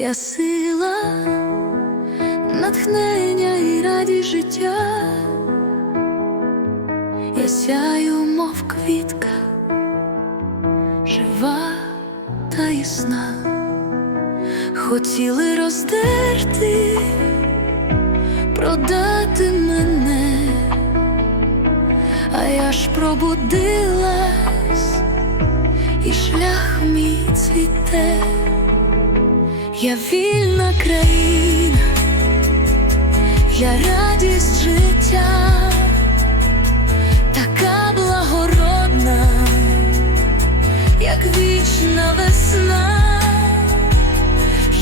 Я сила, натхнення і радість життя. Я сяю, мов квітка, жива та ясна. Хотіли роздерти, продати мене, а я ж пробудилась, і шлях мій цвіте. Я вільна країна, я радість життя, така благородна, як вічна весна,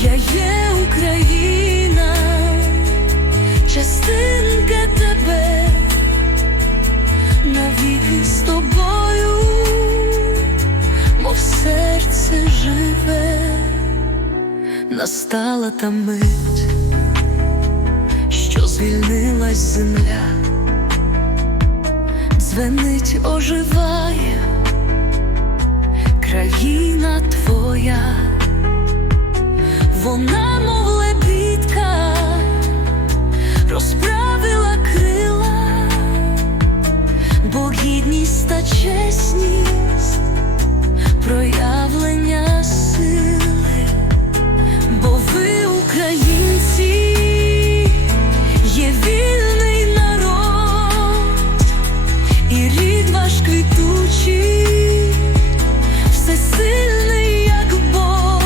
я є Україна, частинка тебе, навіки з тобою, настала та мить, що звільнилась земля, дзвенить, оживає країна твоя, вона, мов лебідка, розправила крила, бо гідність та чесність, і рід ваш квітучий, всесильний, як Бог,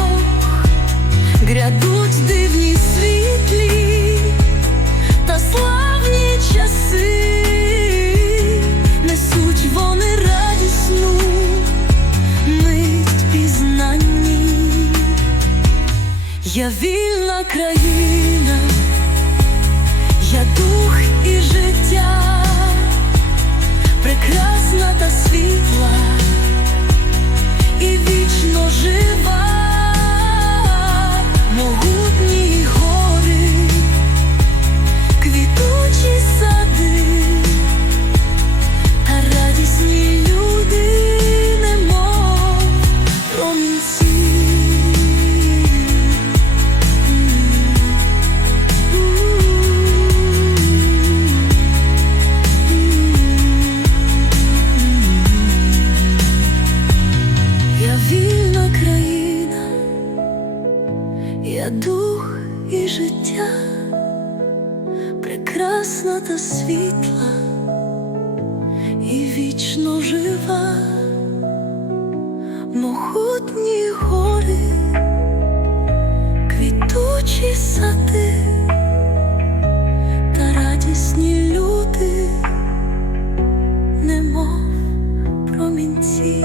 грядуть дивні світлі та славні часи, несуть вони радісну мить пізнанні. Я вільна країна, та світла, і вічно жива, Я дух і життя, прекрасна та світла і вічно жива, могутні гори, квітучі сади та радісні люди, немов промінці.